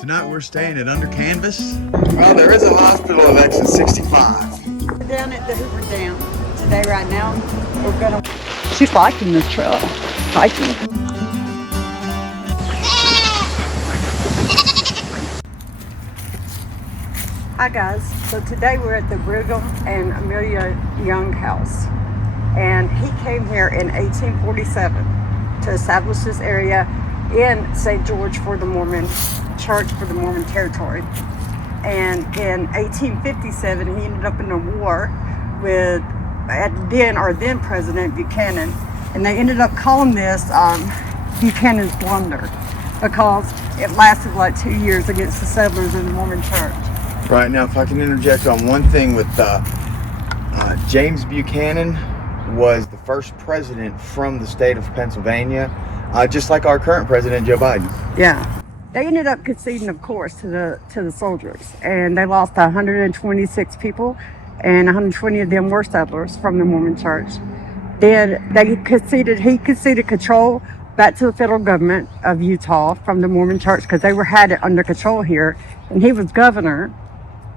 Tonight we're staying at Under Canvas. Well, there is a hospital at exit 65. We're down at the Hoover Dam today right now. We're gonna... She's liking this trail. Hiking. Hi guys, so today we're at the Brigham and Amelia Young house. And he came here in 1847 to establish this area in St. George for the Mormon Church for the Mormon territory. And in 1857, he ended up in a war with then President Buchanan. And they ended up calling this Buchanan's blunder because it lasted like 2 years against the settlers in the Mormon Church. Right, now if I can interject on one thing with James Buchanan was the first president from the state of Pennsylvania, just like our current president, Joe Biden. Yeah. They ended up conceding, of course, to the soldiers, and they lost 126 people, and 120 of them were settlers from the Mormon Church. Then he conceded control back to the federal government of Utah from the Mormon Church because they had it under control here, and he was governor.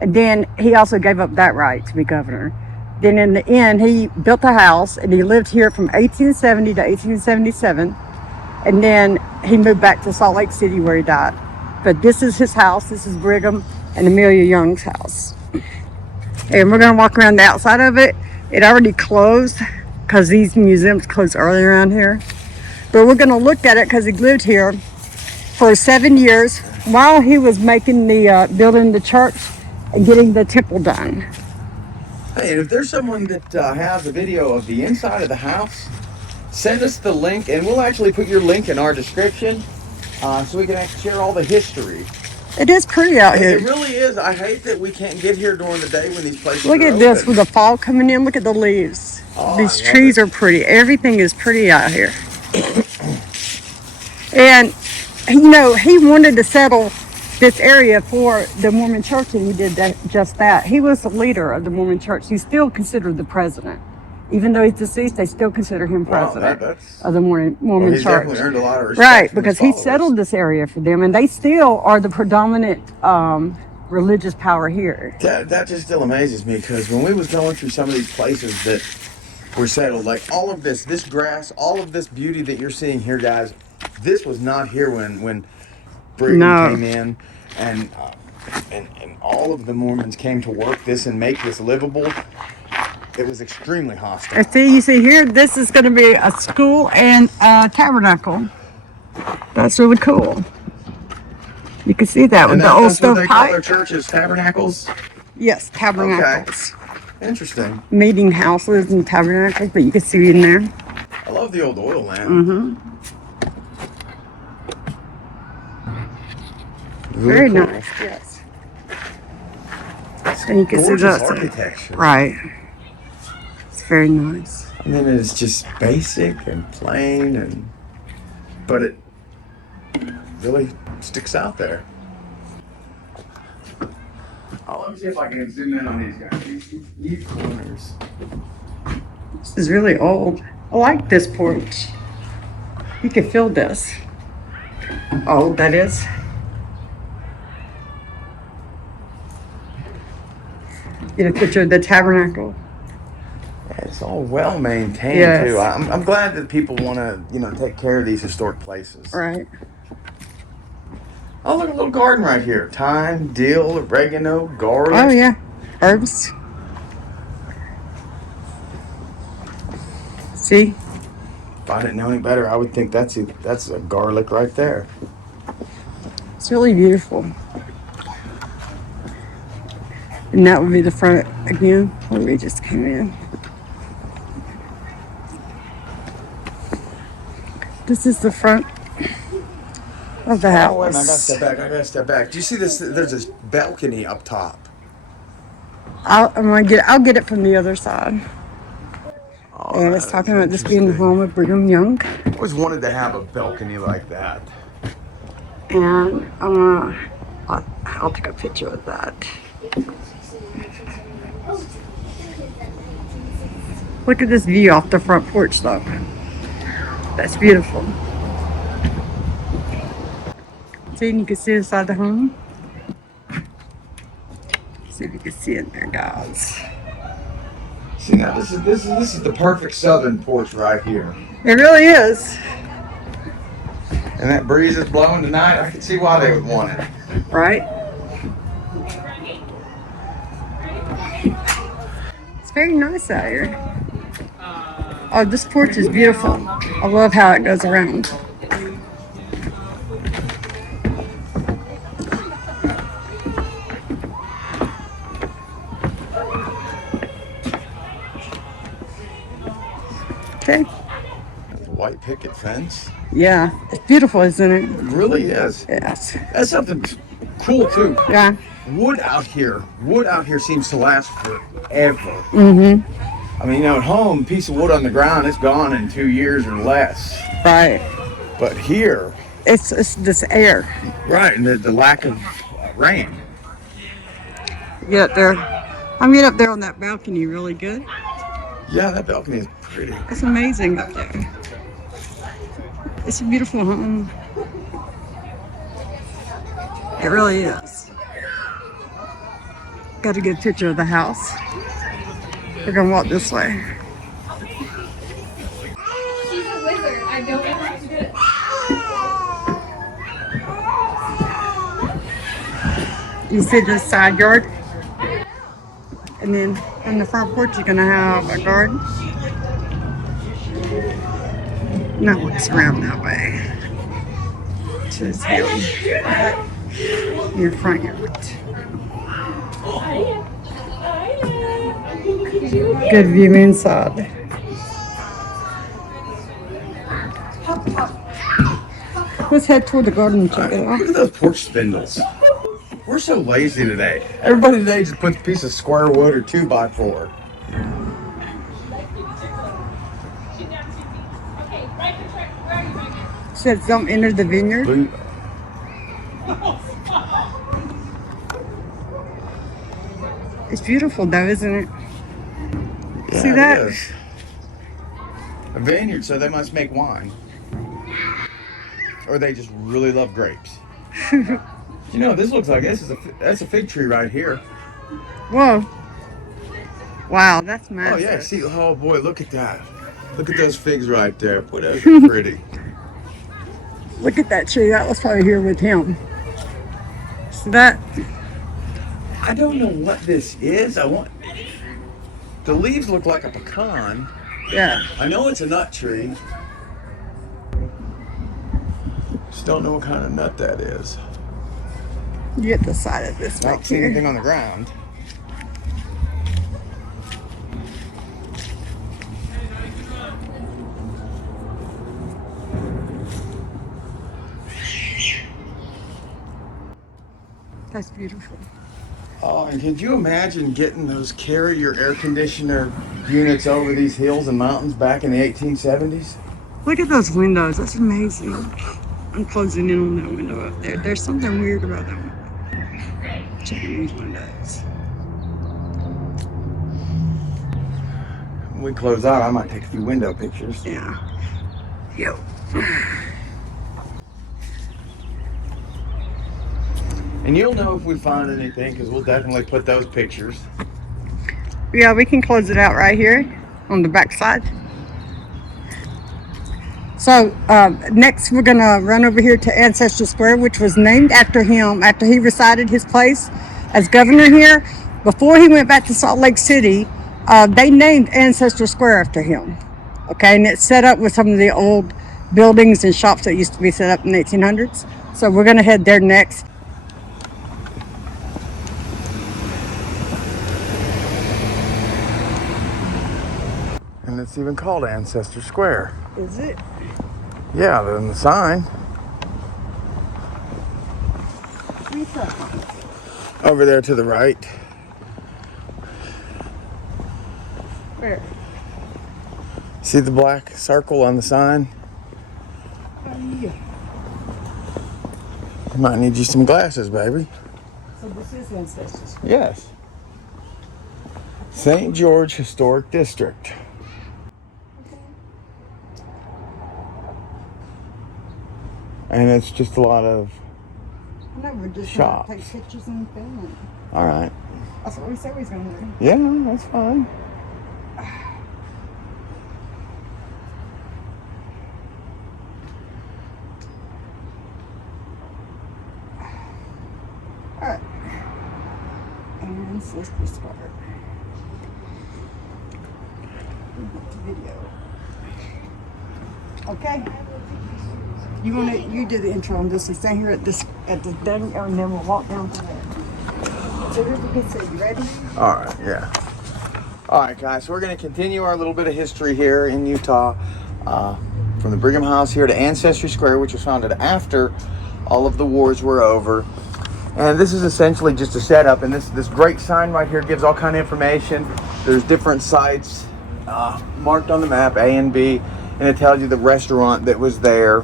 And then he also gave up that right to be governor. Then in the end, he built a house, and he lived here from 1870 to 1877. And then he moved back to Salt Lake City where he died. But this is his house. This is Brigham and Amelia Young's house. And we're gonna walk around the outside of it. It already closed because these museums closed early around here. But we're gonna look at it because he lived here for 7 years while he was making building the church and getting the temple done. Hey, and if there's someone that has a video of the inside of the house, send us the link, and we'll actually put your link in our description so we can actually share all the history. It is pretty out here. It really is. I hate that we can't get here during the day when these places Look are at this open. with the fall coming in. Look at the leaves. Oh, These I love trees it. are pretty. Everything is pretty out here. And, you know, he wanted to settle this area for the Mormon Church, and he did just that. He was the leader of the Mormon Church. He's still considered the president. Even though he's deceased, they still consider him president of the Mormon he's Church. Definitely earned a lot of respect Right, from because his he followers. settled this area for them, and they still are the predominant religious power here. That just still amazes me, because when we was going through some of these places that were settled, like all of this grass, all of this beauty that you're seeing here, guys, this was not here when Brigham came in, and all of the Mormons came to work this and make this livable. It was extremely hostile. And see, you see here, this is going to be a school and a tabernacle. That's really cool. You can see that with the old that's what they call their stovepipe. churches, tabernacles? Yes, tabernacles. Interesting. Meeting houses and tabernacles, but you can see in there. I love the old oil lamp. Mm-hmm. Really Very cool. nice, yes. And you can see Gorgeous that. architecture. Right. It's very nice. And then it's just basic and plain, but it really sticks out there. Let me see if I can zoom in on these guys. These corners. This is really old. I like this porch. You can feel this. Oh, that is. Get a picture of the tabernacle. It's all well maintained Yes. too. I'm glad that people want to, take care of these historic places. Right. Oh, look, a little garden right here. Thyme, dill, oregano, garlic. Oh, yeah. Herbs. See? If I didn't know any better, I would think that's a garlic right there. It's really beautiful. And that would be the front again, where we just came in. This is the front of the house. Oh, wait a minute, I gotta step back. Do you see this? There's this balcony up top. I'll get it from the other side. Oh, And it's talking about this being the home of Brigham Young. I always wanted to have a balcony like that. And I'll take a picture of that. Look at this view off the front porch though. That's beautiful. See, and you can see inside the home. See if you can see in there, guys. See, now this is the perfect southern porch right here. It really is. And that breeze is blowing tonight. I can see why they would want it. Right? It's very nice out here. Oh, this porch is beautiful. I love how it goes around. Okay. The white picket fence. Yeah, it's beautiful, isn't it? It really is. Yes. That's something cool too. Yeah. Wood out here seems to last forever. Mm-hmm. I mean, at home, piece of wood on the ground, it's gone in 2 years or less. Right. But here, It's this air. right, and the lack of rain. Get up there. I'm getting up there on that balcony really good. Yeah, that balcony is pretty. It's amazing up there. It's a beautiful home. It really is. Got a good picture of the house. We're gonna walk this way. She's a wizard. I don't know how to do it. You see this side yard? And then in the front porch, you're gonna have a garden. And that looks around that way. To this hill. Your front yard. Good view inside. Let's head toward the garden and check it out. Look at those porch spindles. We're so lazy today. Everybody today just puts a piece of square wood or 2x4. Says don't enter the vineyard. Blue- It's beautiful though, isn't it? Yeah, See that? It is. A vineyard, so they must make wine. Or they just really love grapes. You know, this looks like that's a fig tree right here. Whoa. Wow, that's Oh massive. yeah, see, oh boy, look at that. Look at those figs right there. Boy, those are pretty. Look at that tree. That was probably here with him. See that? I don't know what this is. The leaves look like a pecan. Yeah. I know it's a nut tree. Just don't know what kind of nut that is. You get the side of this I right don't see here. anything on the ground. That's beautiful. Oh, and can you imagine getting those carrier air conditioner units over these hills and mountains back in the 1870s? Look at those windows. That's amazing. I'm closing in on that window up there. There's something weird about that window. Checking these windows. When we close out, I might take a few window pictures. Yeah. Yo. And you'll know if we find anything, because we'll definitely put those pictures. Yeah, we can close it out right here on the back side. So next we're gonna run over here to Ancestor Square, which was named after him after he resided his place as governor here. Before he went back to Salt Lake City, they named Ancestor Square after him. Okay, and it's set up with some of the old buildings and shops that used to be set up in the 1800s. So we're gonna head there next. And it's even called Ancestor Square. Is it? Yeah, then the sign. Over there to the right. Where? See the black circle on the sign? Yeah. You might need you some glasses, baby. So this is Ancestor Square. Yes. St. George Historic District. And it's just a lot of No, we're just Shops. gonna take pictures and film it. All right. That's what we said we was gonna do. Yeah, that's fine. Alright. Ancestor Square. Video. Okay. You do the intro on this and stay here at the thing, and then we'll walk down to there. So here's a good city. You ready? All right, yeah. All right, guys, so we're going to continue our little bit of history here in Utah. From the Brigham House here to Ancestor Square, which was founded after all of the wars were over. And this is essentially just a setup. And this great sign right here gives all kind of information. There's different sites marked on the map, A and B. And it tells you the restaurant that was there.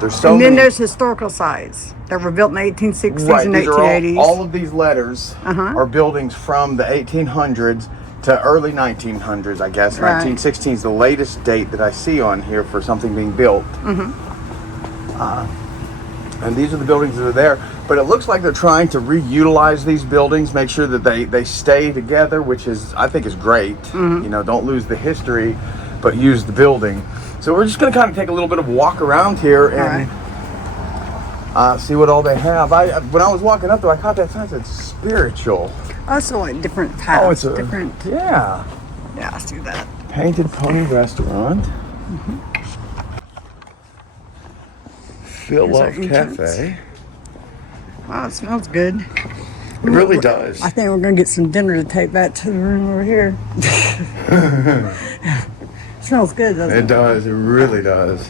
There's so And then many. there's historical sites that were built in the 1860s Right, and these 1880s. are all of these letters are buildings from the 1800s to early 1900s, I guess. Right. 1916 is the latest date that I see on here for something being built. And these are the buildings that are there. But it looks like they're trying to reutilize these buildings, make sure that they stay together, which is, I think, is great. You know, don't lose the history, but use the building. So we're just going to kind of take a little bit of a walk around here and see what all they have. When I was walking up there, I caught that sign that said spiritual. Also, like different types. Oh, it's a different. yeah. Yeah, I see that. Painted Pony Restaurant. Fill Here's our Love entrance. Cafe. Wow, it smells good. It really does. I think we're gonna get some dinner to take back to the room over here. Smells good, doesn't it? It does. It really does.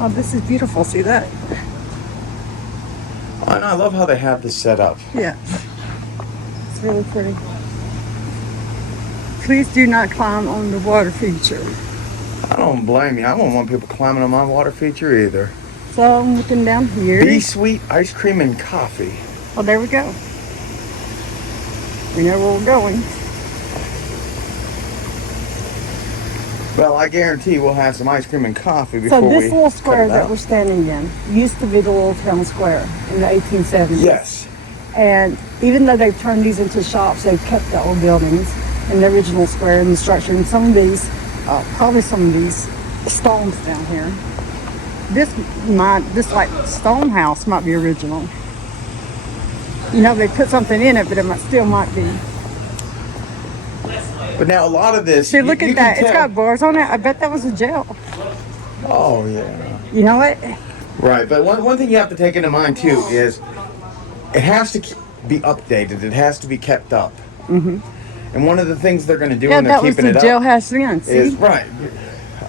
Oh, this is beautiful. See that? And I love how they have this set up. Yeah. It's really pretty. Please do not climb on the water feature. I don't blame you. I don't want people climbing on my water feature either. So I'm looking down here. Be Sweet Ice Cream and Coffee. Oh, there we go. We know where we're going. Well, I guarantee we'll have some ice cream and coffee So before we this little square cut it that out. we're standing in used to be the little town square in the 1870s. Yes. And even though they've turned these into shops, they've kept the old buildings and the original square and the structure. And some of these, probably some of these stones down here. This like stone house might be original. You know, they put something in it, but it still might be. But now a lot of this. See, look you at that. can It's tell- got bars on it. I bet that was a jail. Oh, yeah. You know what? Right, but one thing you have to take into mind too is it has to be updated. It has to be kept up. And one of the things they're going to do Yeah, when they're that was keeping the it up jailhouse inn. See? is right.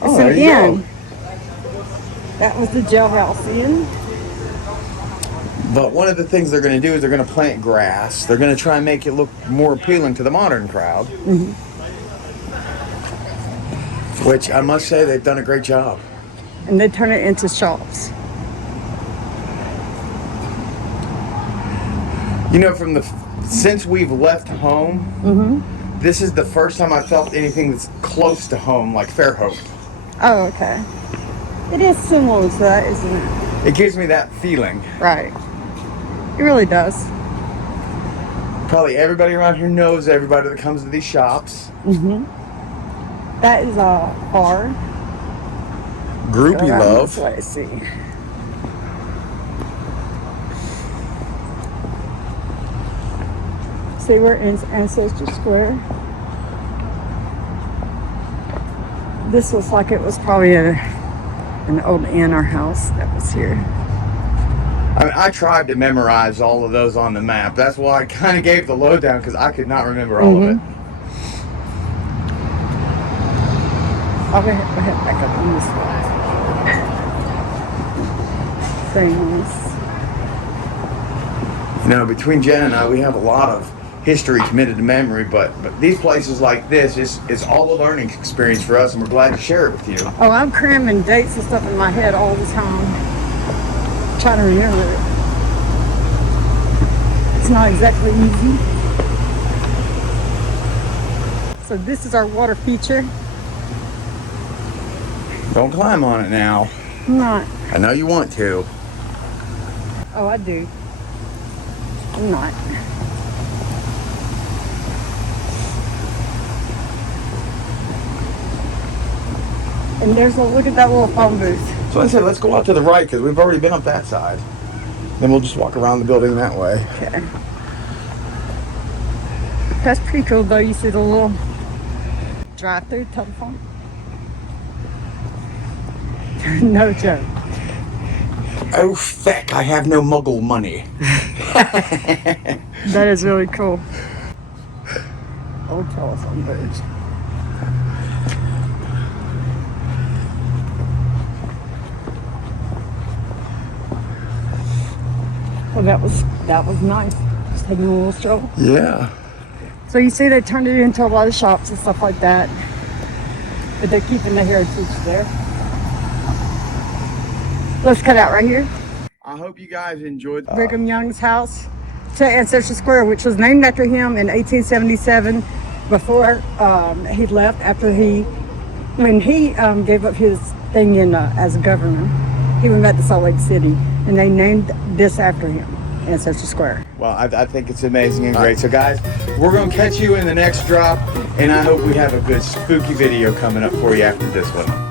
It's there an you go. inn. That was the jailhouse inn. But one of the things they're going to do is they're going to plant grass. They're going to try and make it look more appealing to the modern crowd. Which I must say they've done a great job. And they turn it into shops. You know, since we've left home, this is the first time I felt anything that's close to home, like Fairhope. Oh, okay. It is similar to that, isn't it? It gives me that feeling. Right. It really does. Probably everybody around here knows everybody that comes to these shops. That is a bar. Groupie Around Love. this way, see. See, we're in Ancestor Square. This looks like it was probably an old inn or house that was here. I mean, I tried to memorize all of those on the map. That's why I kind of gave the lowdown, because I could not remember all of it. I'll go ahead back up on this one. Very nice. You know, between Jen and I, we have a lot of history committed to memory, but these places like this is all a learning experience for us, and we're glad to share it with you. Oh, I'm cramming dates and stuff in my head all the time. Trying to remember it. It's not exactly easy. So this is our water feature. Don't climb on it now. I'm not. I know you want to. Oh, I do. I'm not. And look at that little phone booth. So I said, let's go out to the right because we've already been up that side. Then we'll just walk around the building that way. Okay. That's pretty cool though. You see the little drive-through telephone? No joke. Oh, feck, I have no muggle money. That is really cool. Old telephone booth. Well, that was nice. Just taking a little stroll. Yeah. So you see they turned it into a lot of shops and stuff like that. But they're keeping the heritage there. Let's cut out right here. I hope you guys enjoyed Brigham Young's house to Ancestor Square, which was named after him in 1877 before he left, when he gave up his thing as a governor. He went back to Salt Lake City and they named this after him, Ancestor Square. Well, I think it's amazing and great. So guys, we're going to catch you in the next drop, and I hope we have a good spooky video coming up for you after this one.